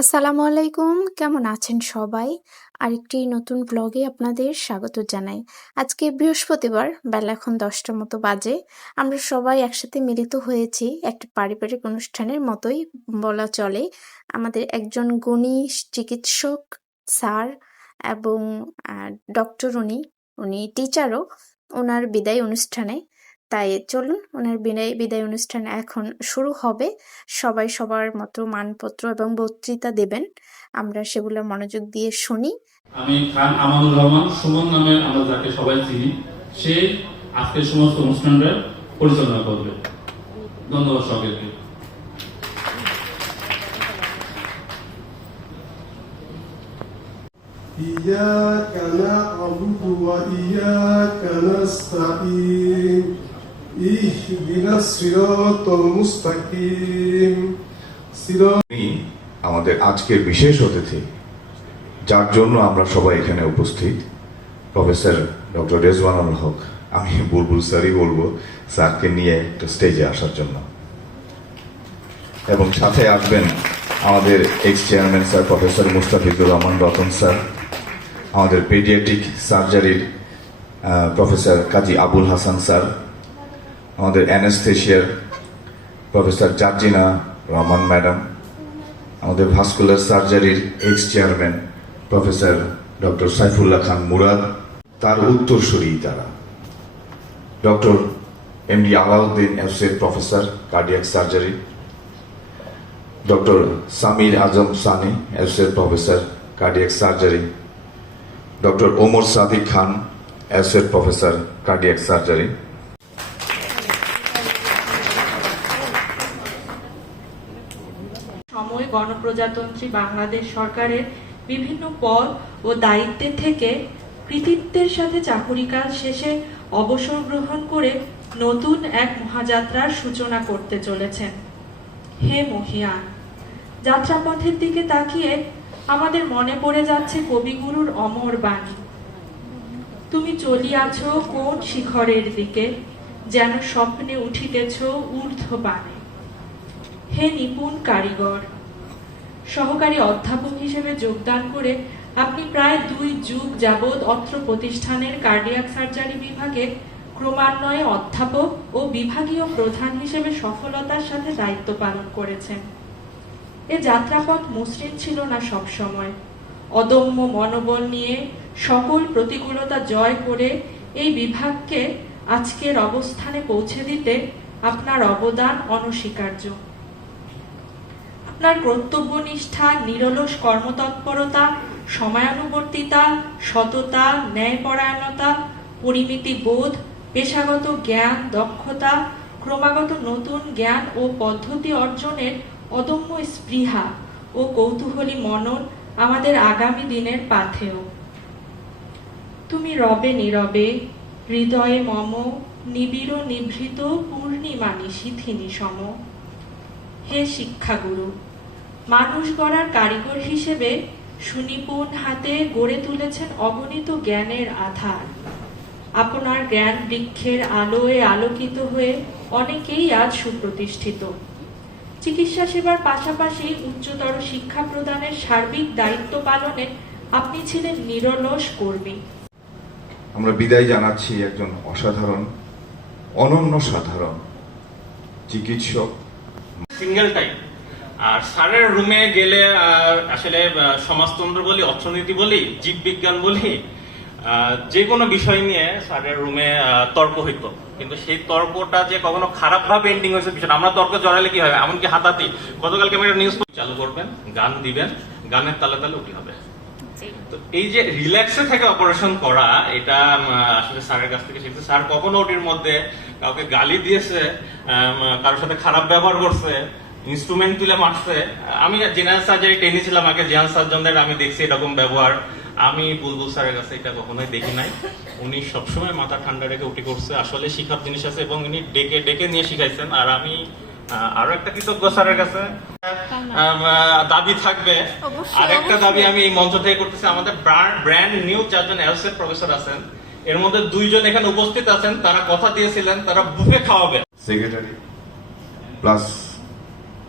আসসালামু আলাইকুম, কেমন আছেন সবাই? আরেকটি নতুন ব্লগে আপনাদের স্বাগত জানাই। আজকে বৃহস্পতিবার, বেলা এখন 10টার মতো বাজে। আমরা সবাই একসাথে মিলিত হয়েছি একটা পারিবারিক অনুষ্ঠানের মতোই বলা চলে। আমাদের একজন গুণী চিকিৎসক স্যার এবং ডক্টর উনি টিচারও, ওনার বিদায় অনুষ্ঠানে। তাই চলুন ওনার বিদায় অনুষ্ঠান এখন শুরু হবে। সবাই সবার মতো মানপত্র এবং বক্তৃতা দেবেন, আমরা সেগুলো মনোযোগ দিয়ে শুনি। আমি খান আমানুর রহমান সুমন নামে আমরা যাকে সবাই চিনি, সে আজকের সমস্ত অনুষ্ঠানটা পরিচালনা করবে। ধন্যবাদ সকলকে। إياك نعبد وإياك نستعين اهدنا الصراط المستقيم আমাদের আজকের বিশেষ অতিথি, যার জন্য আমরা সবাই এখানে উপস্থিত, প্রফেসর ডক্টর রেজওয়ানুল হক। আমি বুলবুল স্যারই বলবো স্যারকে নিয়ে একটা স্টেজে আসার জন্য। এবং সাথে আসবেন আমাদের ex chairman sir professor Mustafizur Rahman Ratan sir, আমাদের পেডিয়াট্রিক সার্জারির প্রফেসর কাজী আবুল হাসান স্যার, আমাদের অ্যানেস্থেশিয়ার প্রফেসর জার্জিনা রহমান ম্যাডাম, আমাদের ভাস্কুলার সার্জারির ex chairman professor doctor Saifullah Khan Murad, তার উত্তরসূরি তারা ডক্টর এমডি আলাউদ্দিন এফসের professor cardiac surgery, doctor Samir Azam Sani এফসের professor cardiac surgery, doctor Omar Sadiq Khan এফসের প্রফেসর কার্ডিয়াক সার্জারি। সময় গণপ্রজাতন্ত্রী বাংলাদেশ সরকারের বিভিন্ন পদ ও দায়িত্বে থেকে কৃতিত্বের সাথে চাকুরিকাল শেষে অবসর গ্রহণ করে নতুন এক মহাযাত্রার সূচনা করতে চলেছেন। হে মহিয়ান, যাত্রাপথের দিকে তাকিয়ে আমাদের মনে পড়ে যাচ্ছে কবিগুরুর অমর বাণী। তুমি চলিয়াছ কোন শিখরের দিকে, যেন স্বপ্নে উঠিতেছ ঊর্ধ্বপানে। হে নিপুণ কারিগর, সহকারী অধ্যাপক হিসেবে যোগদান করে আপনি প্রায় 2 যুগ যাবৎ অত্র প্রতিষ্ঠানের কার্ডিয়াক সার্জারি বিভাগে ক্রমান্বয়ে অধ্যাপক ও বিভাগীয় প্রধান হিসেবে সফলতার সাথে দায়িত্ব পালন করেছেন। এ যাত্রাপথ মসৃণ ছিল না সব সময়। অদম্য মনোবল নিয়ে সকল প্রতিকূলতা জয় করে এই বিভাগকে আজকের অবস্থানে পৌঁছে দিতে আপনার অবদান অনস্বীকার্য। আপনার কর্তব্যনিষ্ঠা, নিরলস কর্মতৎপরতা, সময়ানুবর্তিতা, সততা, ন্যায়পরায়ণতা, পরিমিতি বোধ, পেশাগত জ্ঞান, দক্ষতা, ক্রমাগত নতুন জ্ঞান ও পদ্ধতি অর্জনের অদম্য স্পৃহা ও কৌতূহলী মনন আমাদের আগামী দিনের পাথেয়। তুমি রবে নীরবে, হৃদয়ে মম, নিবিড় নিভৃত পূর্ণিমা নিশীথিনী সম। হে শিক্ষাগুরু, মানুষ গড়ার কারিগর হিসেবে সুনিপুণ হাতে গড়ে তুলেছেন অগণিত জ্ঞানের আধার। আপনার জ্ঞান বৃক্ষের আলোয় আলোকিত হয়ে অনেকেই আজ সুপ্রতিষ্ঠিত। চিকিৎসা সেবার পাশাপাশি উচ্চতর শিক্ষা প্রদানের সার্বিক দায়িত্ব পালনে আপনি ছিলেন নিরলস কর্মী। আমরা বিদায় জানাচ্ছি একজন অসাধারণ, অনন্য সাধারণ চিকিৎসক। Single time. আর স্যারের রুমে গেলে আসলে সমাজতন্ত্র বলি, অর্থনীতি বলি, জীববিজ্ঞান বলি, যে কোনো বিষয় নিয়ে স্যারের রুমে তর্ক হইতো। কিন্তু সেই তর্কটা যে কখনো খারাপ ভাবে এন্ডিং হয়েছে বিষয়, আমরা তর্ক জড়ালে কি হবে, এমনকি হাতাহাতি। গতকালকে আমি একটা নিউজ চালু করবেন, গান দিবেন, গানের তালে তালে উঠি হবে। তো এই যে রিল্যাক্সে থেকে অপারেশন করা, এটা আসলে স্যারের কাছ থেকে শিখছে। স্যার কখনো ওটির মধ্যে কাউকে গালি দিয়েছে, কারোর সাথে খারাপ ব্যবহার করছে, ইনস্ট্রুমেন্ট তুলে মারছে। আমি জেনারেল সার্জারি ট্রেনি ছিলাম আগে, জেনারেল সার্জনদের আমি দেখছি এরকম ব্যবহার। আমি বুলবুল স্যারের কাছে এটা কখনোই দেখি নাই। উনি সবসময় মাথা ঠান্ডা রেখে উঠি করছে। আসলে শিখার জিনিস আছে এবং উনি ডেকে ডেকে নিয়ে শিখাইছেন। আর আমি আরো একটা কৃতজ্ঞ স্যারের কাছে। দাবি থাকবে, আরেকটা দাবি আমি এই মঞ্চ থেকে করতেছি। আমাদের ব্র্যান্ড নিউ 4 জন এলসেট প্রফেসর আছেন, এর মধ্যে 2 জন এখানে উপস্থিত আছেন। তারা কথা দিয়েছিলেন তারা বুফে খাওয়াবে। সেক্রেটারি প্লাস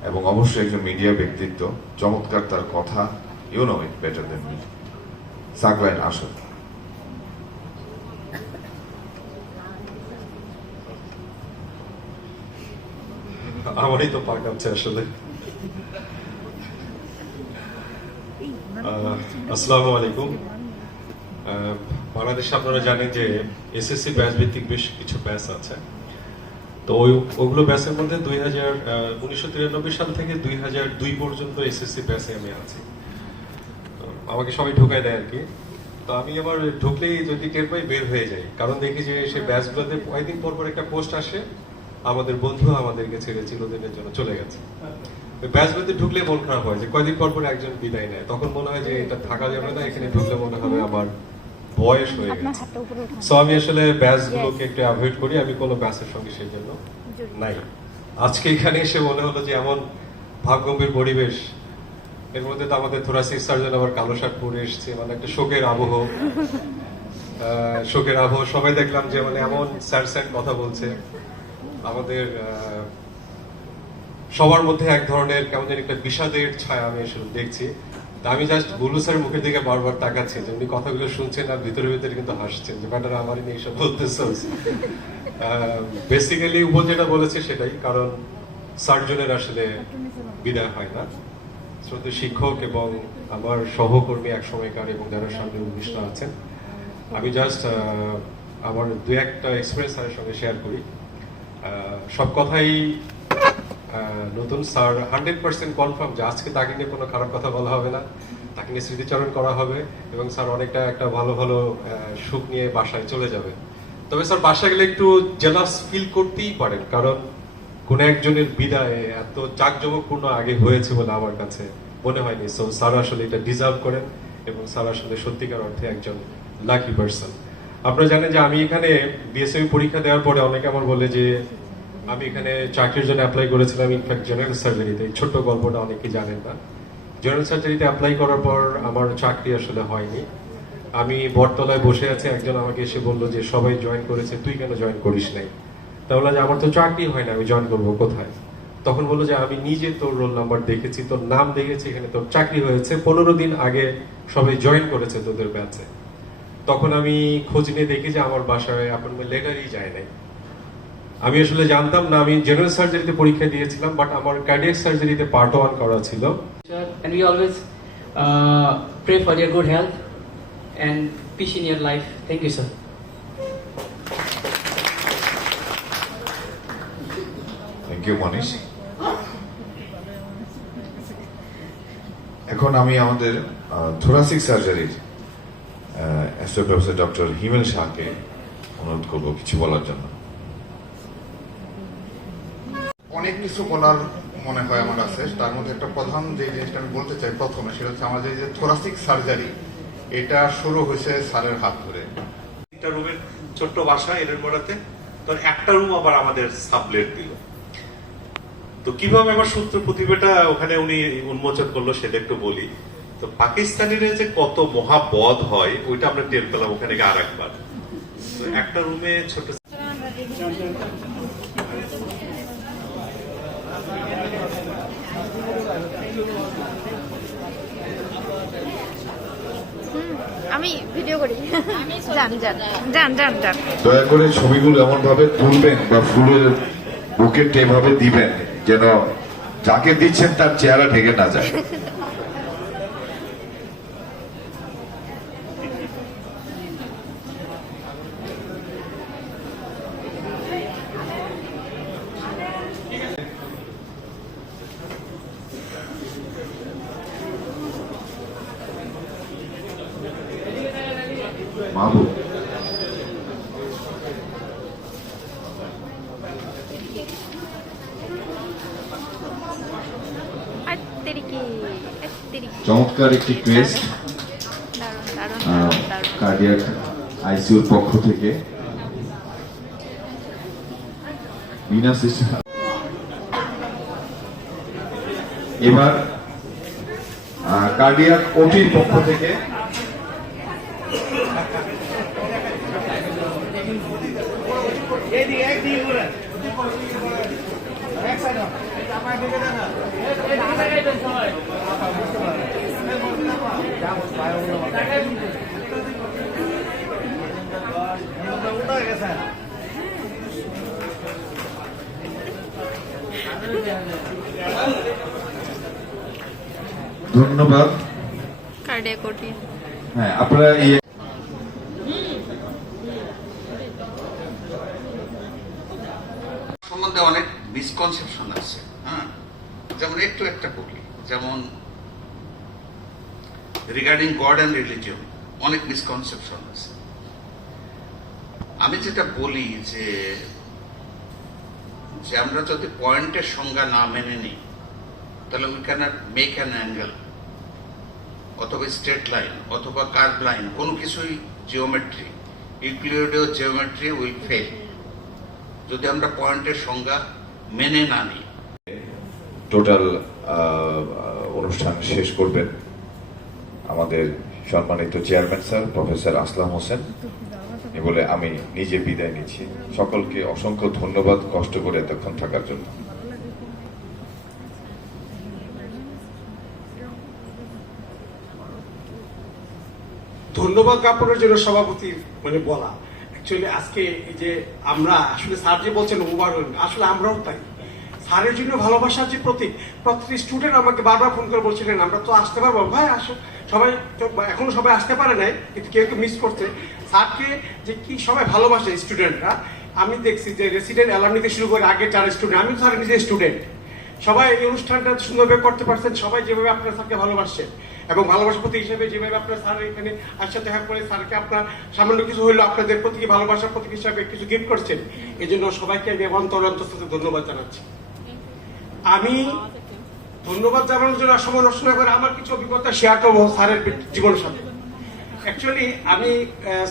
এবং অবশ্যই একজন মিডিয়া ব্যক্তিত্ব, চমৎকার তার কথা, you know it better than me. Saqlain আসল। আমারই তো পা কাঁপছে আসলে। আসসালামু আলাইকুম। বাংলাদেশে আপনারা জানেন যে এসএসসি ব্যাচ ভিত্তিক বেশ কিছু ব্যাচ আছে। তো ওগুলো ব্যাচের মধ্যে 1993 সাল থেকে 2002 পর্যন্ত এসএসসি ব্যাচে আমি আছি। তো আমাকে সবাই ঢুকায় দেয় আর কি। তো আমি আবার ঢুকলেই যদি টের পাই বের হয়ে যাই, কারণ দেখি যে সেই ব্যাচগুলোতে কয়েকদিন পর পর একটা পোস্ট আসে, আমাদের বন্ধু আমাদেরকে ছেড়ে চিরদিনের জন্য চলে গেছে। ব্যাচগুলোতে ঢুকলে মন খারাপ হয় যে কয়েকদিন পর পর একজন বিদায় নেয়, তখন মনে হয় যে এটা থাকা যাবে না, এখানে ঢুকলে মনে হবে আমার বয়স হয়ে গেছে। সো আমি আসলে ব্যাচগুলোকে একটু অ্যাভয়েড করি, আমি কোনো ব্যাচের সঙ্গে সেই জন্য নাই। আজকে এখানে এসে মনে হলো যে এমন ভাগ্যম্ভীর পরিবেশ, এর মধ্যে তো আমাদের থোরাসিক সার্জন আবার কালো শার্ট পরে এসছে, মানে একটা শোকের আবহ। সবাই দেখলাম যে মানে এমন স্যাড স্যাড কথা বলছে। আমাদের সবার মধ্যে এক ধরনের কেমন যেন একটা বিষাদের ছায়া আমি আসলে দেখছি। তা আমি জাস্ট বুলু স্যারের মুখের দিকে বারবার তাকাচ্ছি যে উনি কথাগুলো শুনছেন আর ভিতরে ভিতরে কিন্তু হাসছেন যে ব্যাটারা আমার নিয়ে এইসব বলতেছে। বেসিক্যালি উপর যেটা বলেছে সেটাই, কারণ সার্জনের আসলে বিদায় হয় না। শ্রদ্ধেয় শিক্ষক এবং আমার সহকর্মী এক সময়কার এবং যারা সামনে উপবিষ্ট আছেন, আমি জাস্ট আমার দু একটা এক্সপিরিয়েন্স স্যারের সঙ্গে শেয়ার করি। সব কথাই নতুন স্যার 100% কনফার্ম যে আজকে তাকে নিয়ে কোনো খারাপ কথা বলা হবে না, তাকে নিয়ে স্মৃতিচারণ করা হবে এবং স্যার অনেকটা একটা ভালো ভালো সুখ নিয়ে বাসায় চলে যাবে। তবে স্যার বাসায় গেলে একটু জেলাস ফিল করতেই পারেন, কারণ কোন একজনের বিদায় এত জাঁকজমকপূর্ণ আগে হয়েছে বলে আমার কাছে মনে হয়নি। সো স্যার আসলে এটা ডিজার্ভ করেন এবং স্যার আসলে সত্যিকার অর্থে একজন লাকি পার্সন। আপনারা জানেন যে আমি এখানে বিএসএমই পরীক্ষা দেওয়ার পরে অনেকে আমার বলে যে আমি এখানে চাকরির জন্য অ্যাপ্লাই করেছিলাম ইনফ্যাক্ট জেনারেল সার্জারিতে। এই ছোট্ট গল্পটা অনেকে জানেন না। জেনারেল সার্জারিতে অ্যাপ্লাই করার পর আমার চাকরি আসলে হয়নি। আমি বটতলায় বসে আছি, একজন আমাকে এসে বললো যে সবাই জয়েন করেছে, তুই কেন জয়েন করিস নাই? তাহলে যে আমার তো চাকরি হয় না, আমি জয়েন করবো কোথায়? তখন বললো যে আমি নিজে তোর রোল নাম্বার দেখেছি, তোর নাম দেখেছি, এখানে তোর চাকরি হয়েছে, 15 দিন আগে সবাই জয়েন করেছে তোদের ব্যাচে। তখন আমি খোঁজ নিয়ে দেখি যে আমার বাসায় অ্যাপয়েন্টমেন্ট লেটারই যায় নাই। আমি আসলে জানতাম না, আমি জেনারেল সার্জারিতে পরীক্ষা দিয়েছিলাম, বাট আমার কার্ডিয়াক সার্জারিতে পার্ট 1 করা ছিল। And we always pray for your good health and peace in your life. Thank you, sir. Thank you Manish. এখন আমি আমাদের থোরাসিক সার্জারির অ্যাসোসিয়েট প্রফেসর ডক্টর হিমেল শাহকে অনুরোধ করবো কিছু বলার জন্য। অনেক কিছু বলার মনে হয় আমার আছে, তার মধ্যে একটা প্রধান যে জিনিসটা আমি বলতে চাই প্রথমে, সেটা হচ্ছে আমাদের যে থোরাসিক সার্জারি, এটা শুরু হয়েছে স্যারের হাত ধরে। একটা রুমের ছোট্ট বাসা এলেনমোড়াতে, তো একটা রুম আবার আমাদের সাবলেট দিল। তো কিভাবে আমার সূত্র প্রতিভাটা ওখানে উনি উন্মোচন করলো সেটা একটু বলি। তো পাকিস্তানিরা যে কত মহাবদ হয় ওইটা আমরা টের পেলাম ওখানে গিয়ে আর একবার। তো একটা রুমে ছোট আমি ভিডিও করি। যান যান যান যান যান। দয়া করে ছবিগুলো এমন ভাবে তুলবেন বা ফুলের বুকেট এভাবে দিবেন যেন যাকে দিচ্ছেন তার চেহারা ঢেকে না যায়। মাহবুব, চমৎকার একটি ক্রেস্ট কার্ডিয়াক আইসিইউর পক্ষ থেকে বিনা সিস্টেম। এবার কার্ডিয়াক ওটির পক্ষ থেকে ধন্যবাদ। হ্যাঁ, আপনারা সম্বন্ধে অনেক মিসকনসেপশন আছে। হ্যাঁ, যেমন একটু একটা বলি, যেমন রিগার্ডিং গড অ্যান্ড রিলিজিয়ন অনেক মিসকনসেপশন আছে। আমি যেটা বলি যে আমরা যদি পয়েন্টের সংজ্ঞা না মেনে নিই তাহলে we cannot make an angle অথবা স্ট্রেট লাইন অথবা কার্ভ লাইন, কোনো কিছুই জিওমেট্রি, ইউক্লিডীয় জিওমেট্রি উইল ফেল যদি আমরা পয়েন্টের সংজ্ঞা মেনে না নিই। টোটাল অনুষ্ঠান শেষ করবেন আমাদের সম্মানিত চেয়ারম্যান স্যার প্রফেসর আসলাম হোসেন। বলে আমি নিজে বিদায় নিচ্ছি। সকলকে অসংখ্য ধন্যবাদ কষ্ট করে এতক্ষণ থাকার জন্য। ধন্যবাদ জ্ঞাপনের জন্য সভাপতি বলা, অ্যাকচুয়ালি আজকে এই যে আমরা আসলে স্যার যে বলছেন ওভারঅল, আসলে আমরাও তাই। স্যারের জন্য ভালোবাসার যে প্রতীক, প্রতিটি স্টুডেন্ট আমাকে বারবার ফোন করে বলছিলেন আমরা তো আসতে পারবো ভাই, আসো সবাই তো, এখনো সবাই আসতে পারে নাই, কিন্তু কেউ কেউ মিস করছে। স্যারকে যে কি সবাই ভালোবাসে স্টুডেন্টরা, আমি দেখছি যে রেসিডেন্ট অ্যালামনি থেকে শুরু করে আগে যারা স্টুডেন্ট, আমি স্যার নিজে স্টুডেন্ট, সবাই এই অনুষ্ঠানটা সুন্দরভাবে করতে পারছেন। সবাই যেভাবে আপনার স্যারকে ভালোবাসছেন এবং ভালোবাসার প্রতি হিসেবে যেভাবে আপনার স্যার এখানে আসছে দেখা করে স্যারকে আপনার সামান্য কিছু হইলেও আপনাদের প্রতি ভালোবাসার প্রতীক হিসাবে কিছু গিফট করছেন, এই জন্য সবাইকে আমি অন্তর অন্তঃস্থ ধন্যবাদ জানাচ্ছি। আমি ধন্যবাদ জানানোর জন্য সময় নষ্ট না করে আমার কিছু অভিজ্ঞতা শেয়ার করবো স্যারের জীবনের সাথে। অ্যাকচুয়ালি আমি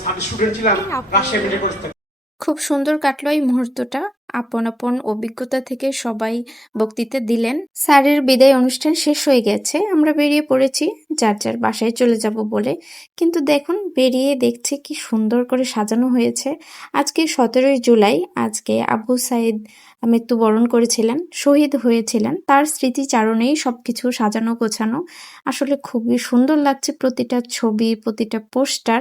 স্যারের স্টুডেন্ট ছিলাম রাজশাহী মেডিকেল কলেজ থেকে। খুব সুন্দর কাটলো এই মুহূর্তটা। আপন আপন অভিজ্ঞতা থেকে সবাই বক্তৃতা দিলেন। স্যারের বিদায় অনুষ্ঠান শেষ হয়ে গেছে, আমরা বেরিয়ে পড়েছি যার যার বাসায় চলে যাব বলে। কিন্তু দেখুন, বেরিয়ে দেখছি কি সুন্দর করে সাজানো হয়েছে। আজকে 17 জুলাই, আজকে আবু সাইদ মৃত্যুবরণ করেছিলেন, শহীদ হয়েছিলেন, তার স্মৃতিচারণেই সবকিছু সাজানো গোছানো। আসলে খুবই সুন্দর লাগছে, প্রতিটা ছবি প্রতিটা পোস্টার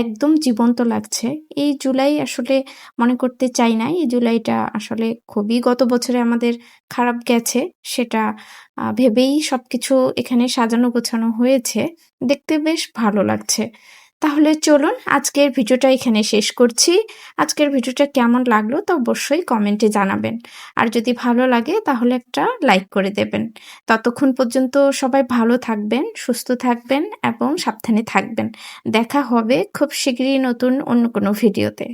একদম জীবন্ত লাগছে। এই জুলাই আসলে মনে করতে চাই না, এই জুলাইটা আসলে খুবই গত বছরে আমাদের খারাপ গেছে, সেটা ভেবেই সবকিছু এখানে সাজানো গোছানো হয়েছে, দেখতে বেশ ভালো লাগছে। তাহলে চলুন আজকের ভিডিওটা এখানে শেষ করছি। আজকের ভিডিওটা কেমন লাগলো তা অবশ্যই কমেন্টে জানাবেন, আর যদি ভালো লাগে তাহলে একটা লাইক করে দেবেন। ততক্ষণ পর্যন্ত সবাই ভালো থাকবেন, সুস্থ থাকবেন এবং সাবধানে থাকবেন। দেখা হবে খুব শীঘ্রই নতুন অন্য কোনো ভিডিওতে।